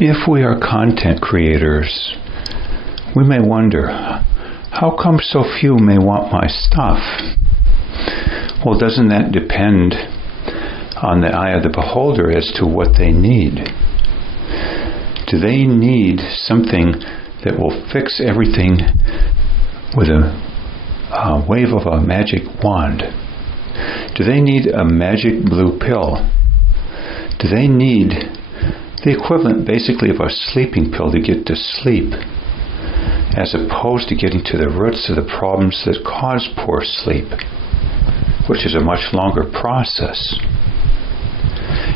If we are content creators, we may wonder, how come so few may want my stuff? Well, doesn't that depend on the eye of the beholder as to what they need? Do they need something that will fix everything with a wave of a magic wand? Do they need a magic blue pill? Do they need the equivalent basically of a sleeping pill to get to sleep, as opposed to getting to the roots of the problems that cause poor sleep, which is a much longer process?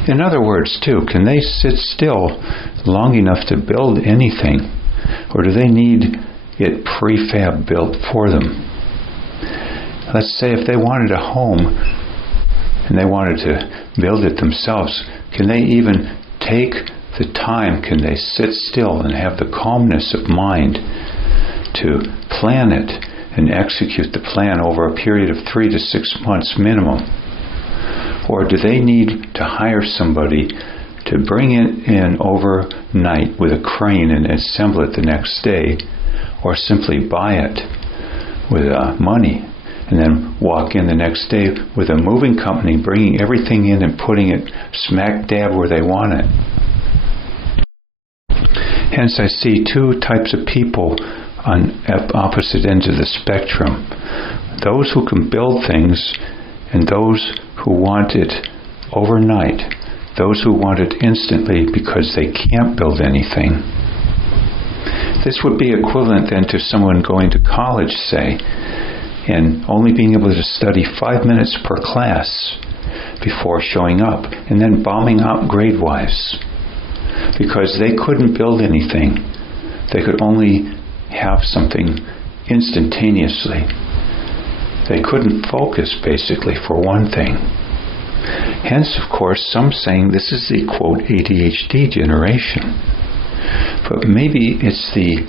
In other words, too, can they sit still long enough to build anything, or do they need it prefab built for them? Let's say if they wanted a home and they wanted to build it themselves, can they even take the time, can they sit still and have the calmness of mind to plan it and execute the plan over a period of 3 to 6 months minimum? Or do they need to hire somebody to bring it in overnight with a crane and assemble it the next day, or simply buy it with money and then walk in the next day with a moving company bringing everything in and putting it smack dab where they want it? Hence, I see two types of people on opposite ends of the spectrum. Those who can build things and those who want it overnight. Those who want it instantly because they can't build anything. This would be equivalent then to someone going to college, say, and only being able to study 5 minutes per class before showing up, and then bombing out grade-wise because they couldn't build anything. They could only have something instantaneously. They couldn't focus, basically, for one thing. Hence, of course, some saying this is the, quote, ADHD generation. But maybe it's the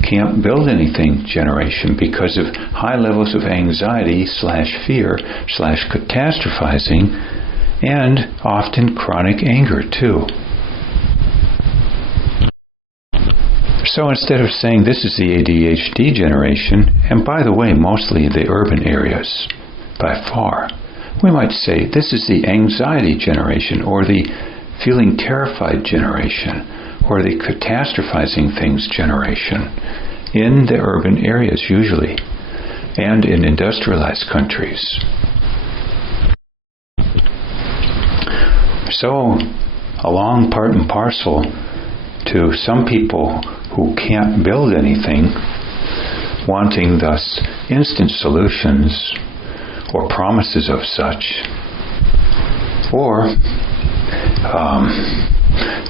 can't build anything generation because of high levels of anxiety / fear / catastrophizing, and often chronic anger too. So instead of saying this is the ADHD generation, and by the way, mostly the urban areas by far, we might say this is the anxiety generation, or the feeling terrified generation, or the catastrophizing things generation, in the urban areas usually, and in industrialized countries. So, along part and parcel to some people who can't build anything, wanting thus instant solutions or promises of such, or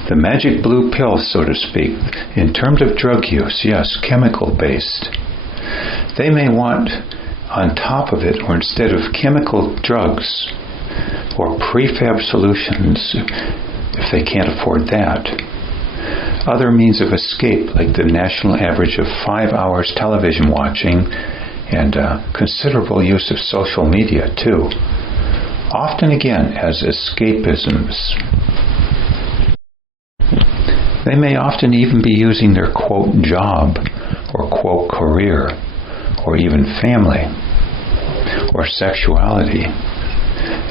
the magic blue pill, so to speak, in terms of drug use, yes, chemical-based. They may want, on top of it, or instead of chemical drugs or prefab solutions, if they can't afford that, other means of escape, like the national average of 5 hours television watching and considerable use of social media, too, often again as escapisms. They may often even be using their, quote, job or, quote, career or even family or sexuality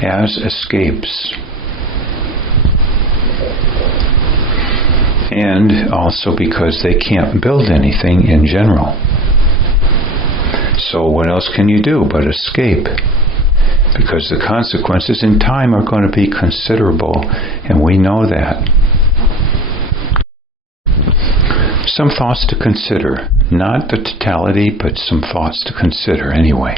as escapes. And also because they can't build anything in general. So what else can you do but escape? Because the consequences in time are going to be considerable, and we know that. Some thoughts to consider. Not the totality, but some thoughts to consider anyway.